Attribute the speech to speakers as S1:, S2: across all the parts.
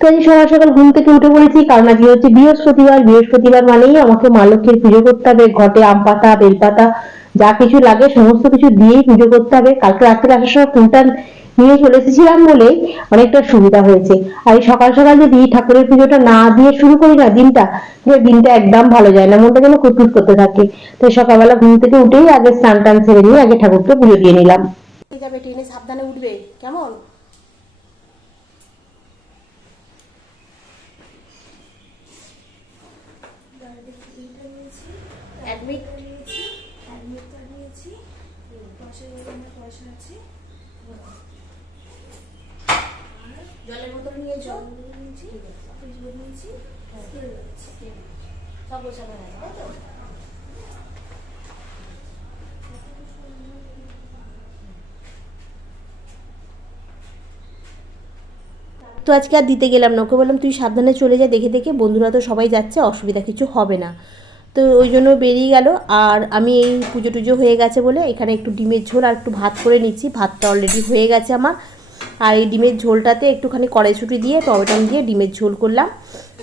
S1: তো আজ সকাল সকাল ঘুম থেকে উঠে পড়েছি, কারণ আজকে হচ্ছে বৃহস্পতিবার। বৃহস্পতিবার মানেই আমাকে মা লক্ষ্মীর পুজো করতে হবে, ঘটে আম পাতা বেলপাতা যা কিছু লাগে, সমস্ত কিছু দিয়েই পুজো করতে হবে। কালকে রাত্রে আসার সময় নিয়ে চলে এসেছিলাম অনেকটা সুবিধা হয়েছে। আর এই সকাল সকাল যদি ঠাকুরের পুজোটা না দিয়ে শুরু করি না দিনটা তাহলে দিনটা একদম ভালো যায় না, মনটা যেন কুটকুট করতে থাকে। তো সকালবেলা ঘুম থেকে উঠেই আগে স্নান টান সেরে নিয়ে আগে ঠাকুরকে পুজো দিয়ে নিলাম।
S2: যাবে ট্রেনে সাবধানে উঠবে, কেমন? বোতল নিয়েছো সব গোছানো আছে তাই তো?
S3: তো আজকে আর দিতে গেলাম না। ওকে বললাম তুই সাবধানে চলে যা দেখে দেখে। বন্ধুরা তো সবাই যাচ্ছে অসুবিধা কিছু হবে না। তো ওই জন্য বেরিয়ে গেল। আর আমি এই পুজো টুজো হয়ে গেছে বলে এখানে একটু ডিমের ঝোল আর একটু ভাত করে নিচ্ছি। ভাতটা অলরেডি হয়ে গেছে আমার। আর এই ডিমের ঝোলটাতে একটুখানি কড়াইশুঁটি দিয়ে, টমেটো দিয়ে ডিমের ঝোল করলাম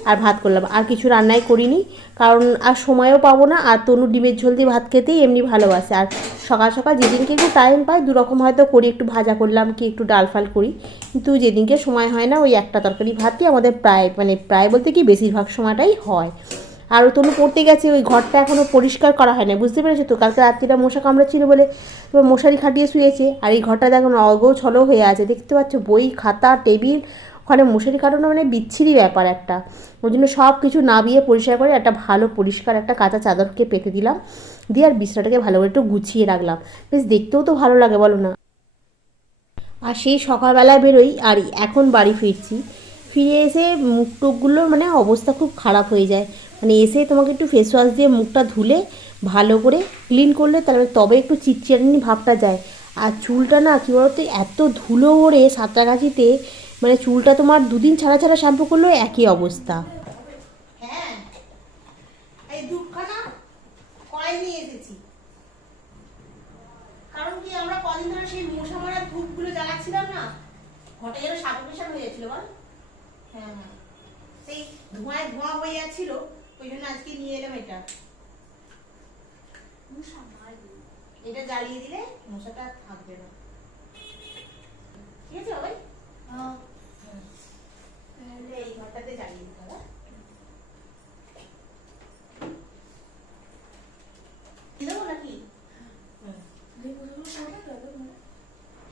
S3: আর ভাত করলাম। আর কিছু রান্নাই করিনি, কারণ আর সময়ও পাবো না, আর তনু ডিমের ঝোল দিয়ে ভাত খেতেই এমনি ভালোবাসে। আর সকাল সকাল যেদিনকে একটু টাইম পাই, দুরকম হয়তো করি, একটু ভাজা করলাম কি একটু ডাল ফাল করি। কিন্তু যেদিনকে সময় হয় না, ওই একটা তরকারি ভাতই আমাদের প্রায় মানে প্রায় বলতে কি বেশিরভাগ সময়টাই হয়। আর ও তনু পড়তে গেছে, ওই ঘরটা এখনও পরিষ্কার করা হয় না বুঝতে পেরেছ তো? কালকে রাত্রিটা মশা কামড়াচ্ছিল বলে তোমার মশারি খাটিয়ে শুয়েছে। আর এই ঘরটা দেখুন অগো ছলো হয়ে আছে। দেখতে পাচ্ছ, বই, খাতা, টেবিল, ওখানে মশারি কাটানো মানে বিচ্ছিরি ব্যাপার একটা। ওই জন্য সব কিছু নাবিয়ে পরিষ্কার করে একটা ভালো পরিষ্কার একটা কাঁচা চাদরকে পেতে দিলাম। দিয়ে আর বিছনাটাকে ভালো করে একটু গুছিয়ে রাখলাম। বেশ, দেখতেও তো ভালো লাগে, বলো না। আর সেই সকালবেলা বেরোই, আর এখন বাড়ি ফিরছি। ফিরে এসে মুখ টুকগুলো মানে অবস্থা খুব খারাপ হয়ে যায়। মানে এসে তোমাকে একটু ফেস ওয়াশ দিয়ে মুখটা ধুলে ভালো করে ক্লিন করলে তাহলে তবে একটু চিটচিটানি ভাবটা যায়। আর চুলটা না কী বলতো, এত ধুলো ওড়ে সাঁতরাগাছিতে মানে চুলটা তোমার দুদিন ছাড়া ছাড়া শ্যাম্পু করলেও একই অবস্থা।
S2: হ্যাঁ হ্যাঁ হ্যাঁ সেই ধোঁয়ায় ধোঁয়া হয়ে যাচ্ছিল। ওই জন্য আজকে নিয়ে এলাম এটা। এটা জ্বালিয়ে দিলে মশাটা থাকবে না। ঠিক আছে ভাই এই ঘরটাতে জ্বালিয়ে দিতে হবে।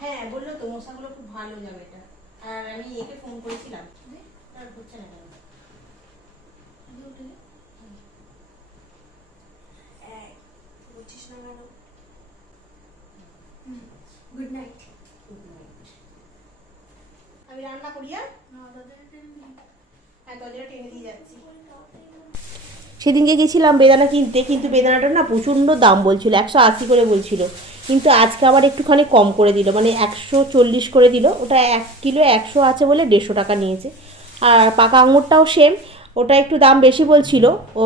S2: হ্যাঁ বলল তো মশাগুলো খুব ভালো যাবে এটা। আর আমি একে ফোন করেছিলাম। আর হচ্ছে না কেন
S4: গুড নাইট
S2: আমি রান্না করি আর হ্যাঁ দরজাটা টেনে দিয়ে যাচ্ছি
S3: সেদিনকে গেছিলাম বেদানা কিনতে, কিন্তু বেদানাটা না প্রচণ্ড দাম বলছিল, একশো আশি করে বলছিল। কিন্তু আজকে আবার একটুখানি কম করে দিল মানে একশো চল্লিশ করে দিল, ওটা এক কিলো একশো আছে বলে দেড়শো টাকা নিয়েছে। আর পাকা আঙুরটাও সেম ওটা একটু দাম বেশি বলছিল, ও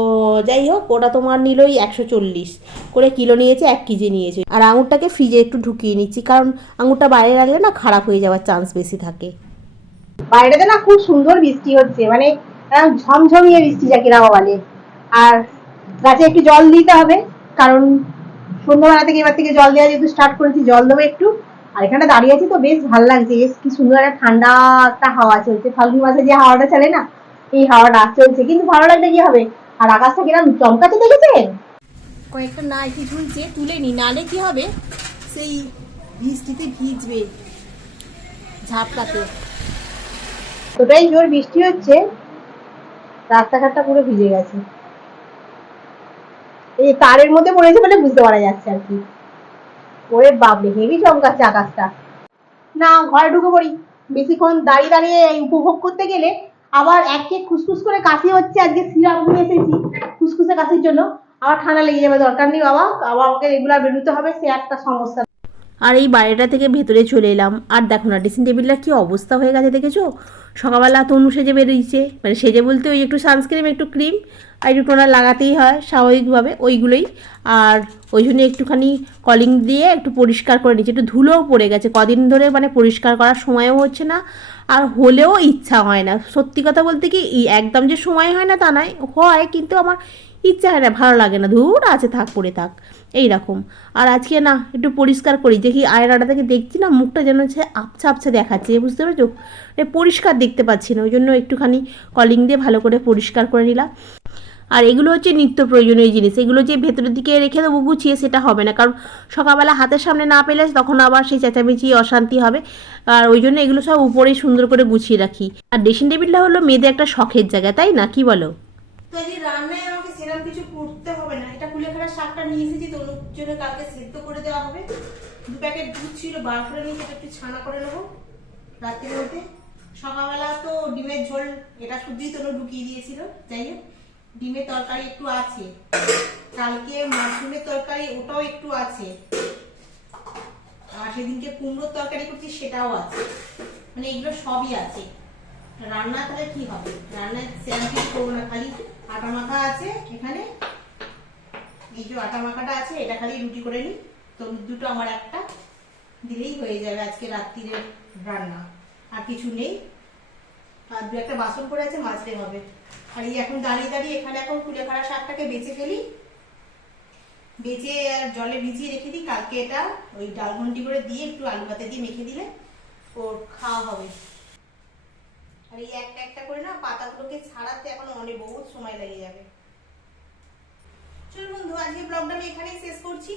S3: যাই হোক, ওটা তোমার নিলই একশো চল্লিশ করে কিলো নিয়েছে, এক কেজি নিয়েছে। আর আঙুরটাকে ফ্রিজে একটু ঢুকিয়ে নিচ্ছি, কারণ আঙুরটা বাইরে রাখলে না খারাপ হয়ে যাওয়ার চান্স বেশি থাকে।
S2: বাইরেতে না খুব সুন্দর বৃষ্টি হচ্ছে মানে ঝমঝমিয়ে বৃষ্টি যাকে না বলে আর গাছে একটু জল দিতে হবে, কারণ সন্ধ্যাবেলা থেকে এবার থেকে জল দেওয়া যেহেতু স্টার্ট করেছি, জল দেবো একটু। আর এখানে দাঁড়িয়ে আছি তো, বেশ ভালো লাগছে, বেশ কি সুন্দর একটা ঠান্ডা একটা হাওয়া চলছে। ফাল্গুন মাসে যে হাওয়াটা চলে না, এই হাওয়াটা চলছে, কিন্তু ভালো লাগলে কি হবে? আর আকাশটা কিরম চমকাতে দেখেছেন? কয়েকটা না নাইটি ঝুলছে, তুলে নি, নালে কি হবে? সেই বৃষ্টিতে ভিজবে ঝাপটাতে। এতটাই জোর বৃষ্টি হচ্ছে, রাস্তাঘাটটা পুরো ভিজে গেছে। এই তারের মধ্যে পড়েছে বলে বুঝতে পারা যাচ্ছে আর কি। ওরে বাপরে, হেভি চমকাচ্ছে আকাশটা। না, ঘরে ঢুকে পড়ি। বেশিক্ষণ দাঁড়িয়ে দাঁড়িয়ে উপভোগ করতে গেলে আবার একে খুসখুস করে কাশি হচ্ছে। আজকে সিরাপ নিয়ে এসেছি খুসখুসে কাশির জন্য। আবার ঠান্ডা লেগে যাবে, দরকার নেই বাবা। আবার আমাকে রেগুলার বেরোতে হবে, সে একটা সমস্যা।
S3: আর এই বাড়িটা থেকে ভেতরে চলে এলাম। আর দেখো না ড্রেসিং টেবিলটার কী অবস্থা হয়ে গেছে দেখেছ? সকালবেলা তনু সেজে বেরিয়েছে। মানে সেজে বলতে ওই একটু সানস্ক্রিম একটু ক্রিম আর একটু টোনার লাগাতেই হয় স্বাভাবিকভাবে ওইগুলোই। আর ওই জন্য একটুখানি কলিং দিয়ে একটু পরিষ্কার করে নিচ্ছে একটু ধুলোও পড়ে গেছে। কদিন ধরে মানে পরিষ্কার করার সময়ও হচ্ছে না। আর হলেও ইচ্ছা হয় না। সত্যি কথা বলতে কি একদম যে সময় হয় না তা নয়, হয় কিন্তু আমার ইচ্ছা হয় না, ভালো লাগে না। ধুর, আছে, থাক, পড়ে থাক। এই রকম। আর আজকে না, একটু পরিষ্কার করি। দেখি আয়নাটা থেকে দেখছি না, মুখটা যেন হচ্ছে আবছা আবছা দেখাচ্ছে, বুঝতে পেরেছ? পরিষ্কার দেখতে পাচ্ছি না ওই জন্য একটুখানি কলিং দিয়ে ভালো করে পরিষ্কার করে নিলাম। আর এগুলো হচ্ছে নিত্য প্রয়োজনীয় জিনিস। এগুলো যে ভেতরের দিকে রেখে দেবো, গুছিয়ে সেটা হবে না। কারণ সকালবেলা হাতের সামনে না পেলে তখন আবার সেই চেঁচামেচি, অশান্তি হবে। আর ওই জন্য এগুলো সব উপরেই সুন্দর করে গুছিয়ে রাখি। আর ড্রেসিং টেবিলটা হলো মেয়েদের একটা শখের জায়গা, তাই না? কি বলো?
S2: সেরকম কিছু করতে হবে না। এটা কুলেখাড়া শাকটা নিয়ে এসেছি, তো জন্য কালকে সেদ্ধ করে দেওয়া হবে। দু প্যাকেট দুধ ছিল, বার করে নিয়ে সেটা একটু ছানা করে নেব রাতের মধ্যে। সকালবেলা তো ডিমের ঝোল, এটা শুধুই তো ঢুকিয়ে দিয়েছিল। যাই হোক, ডিমের তরকারি একটু আছে। কালকে মাশরুমের তরকারি ওটাও একটু আছে। আর সেদিনকে কুমড়োর তরকারি করছি, সেটাও আছে। মানে এগুলো সবই আছে। রান্না তাহলে কি হবে? রান্নায় সেরকম করব না খালি আটা মাখা আছে এখানে। এই যে আটা মাখাটা আছে, এটা খালি রুটি করে নিই। তো দুটো আমার একটা। দিলেই হয়ে যাবে আজকে রাত্রিরের রান্না। আর কিছু নেই। আর দু একটা বাসন করে আছে, মাজতে হবে। আর এই এখন দাঁড়িয়ে দাঁড়িয়ে এখানে এখন কুলেখাড়া শাকটাকে বেঁচে ফেলি। বেঁচে আর জলে ভিজিয়ে রেখে দিই। কালকে এটা ওই ডাল করে দিয়ে একটু আলু ভাতে দিয়ে মেখে দিলে ওর খাওয়া হবে। আর এই একটা একটা করে না পাতাগুলোকে ছাড়াতে এখন অনেক বহুত সময় লেগে যাবে। চলো বন্ধু আজকে ব্লগটা আমি এখানেই শেষ করছি।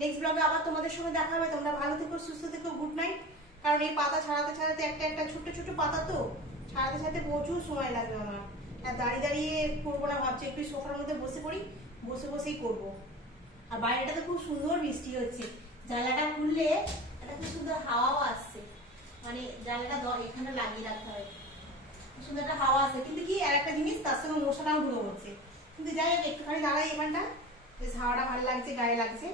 S2: নেক্সট ব্লগে আবার তোমাদের সঙ্গে দেখা হবে। তোমরা ভালো থেকো, সুস্থ থেকো গুড নাইট কারণ এই পাতা ছাড়াতে ছাড়াতে একটা একটা ছোট ছোট পাতা তো, ছাড়াতে ছাড়াতে প্রচুর সময় লাগবে আমার। আর দাঁড়িয়ে দাঁড়িয়ে করব না, ভাবছি একটু সোফার মধ্যে বসে পড়ি, বসে বসেই করব। আর বাইরেটা তো খুব সুন্দর বৃষ্টি হচ্ছে। জানলাটা খুললে একটা খুব সুন্দর হাওয়াও আসছে। মানে জানলাটা এখানে লাগিয়ে রাখতে খুব সুন্দর একটা হাওয়া আছে। কিন্তু কি, আর একটা জিনিস, তার সঙ্গে মশাটাও ঢুকে পড়ছে কিন্তু যাই হোক, একটুখানি দাঁড়াই এখানটা বেশ হাওয়াটা ভালো লাগছে, গায়ে লাগছে।